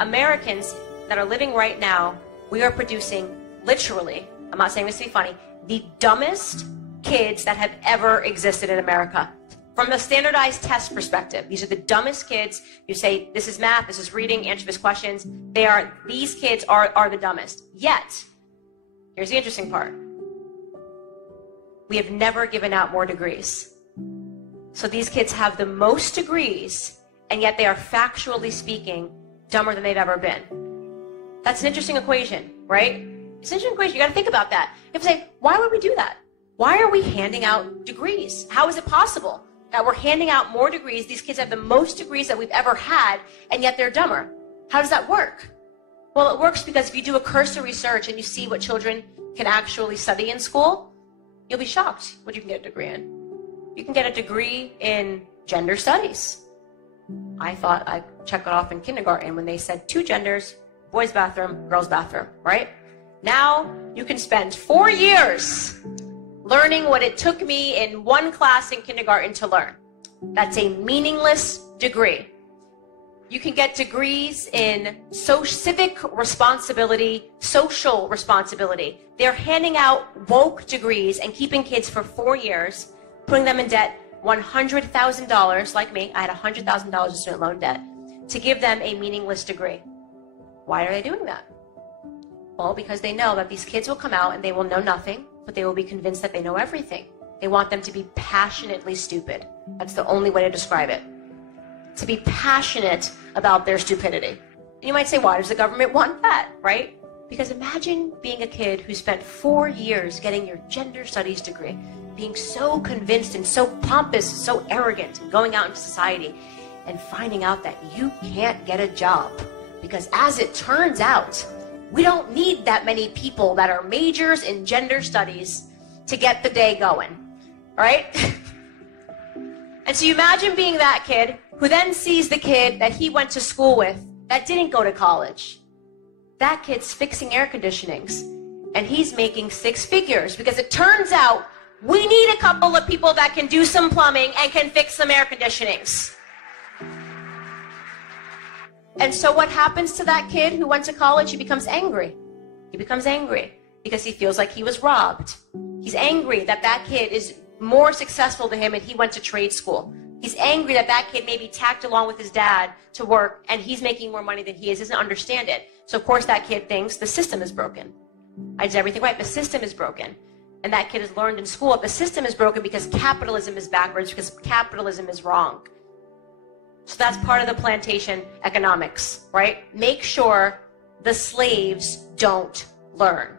Americans that are living right now, we are producing, literally, I'm not saying this to be funny, the dumbest kids that have ever existed in America. From a standardized test perspective, these are the dumbest kids. You say, this is math, this is reading, answer these questions. These kids are the dumbest. Yet, here's the interesting part. We have never given out more degrees. So these kids have the most degrees, and yet they are, factually speaking, dumber than they've ever been. That's an interesting equation, right? It's an interesting equation. You got to think about that. You have to say, why would we do that? Why are we handing out degrees? How is it possible that we're handing out more degrees? These kids have the most degrees that we've ever had, and yet they're dumber. How does that work? Well, it works because if you do a cursory search and you see what children can actually study in school, you'll be shocked what you can get a degree in. You can get a degree in gender studies. I thought I checked it off in kindergarten when they said 2 genders, boys' bathroom, girls' bathroom, right? Now you can spend 4 years learning what it took me in 1 class in kindergarten to learn. That's a meaningless degree. You can get degrees in civic responsibility, social responsibility. They're handing out woke degrees and keeping kids for 4 years, putting them in debt $100,000, like me. I had $100,000 in student loan debt, to give them a meaningless degree. Why are they doing that? Well, because they know that these kids will come out and they will know nothing, but they will be convinced that they know everything. They want them to be passionately stupid. That's the only way to describe it. To be passionate about their stupidity. And you might say, why does the government want that, right? Because imagine being a kid who spent 4 years getting your gender studies degree, being so convinced and so pompous, so arrogant, and going out into society and finding out that you can't get a job. Because as it turns out, we don't need that many people that are majors in gender studies to get the day going, right? And so you imagine being that kid who then sees the kid that he went to school with that didn't go to college. That kid's fixing air conditionings, and he's making 6 figures because it turns out we need a couple of people that can do some plumbing and can fix some air conditionings. And so what happens to that kid who went to college? He becomes angry. He becomes angry because he feels like he was robbed. He's angry that that kid is more successful than him and he went to trade school. He's angry that that kid maybe tagged along with his dad to work and he's making more money than he is, doesn't understand it. So of course that kid thinks the system is broken. I did everything right, the system is broken. And that kid has learned in school that the system is broken because capitalism is backwards, because capitalism is wrong. So that's part of the plantation economics, right? Make sure the slaves don't learn.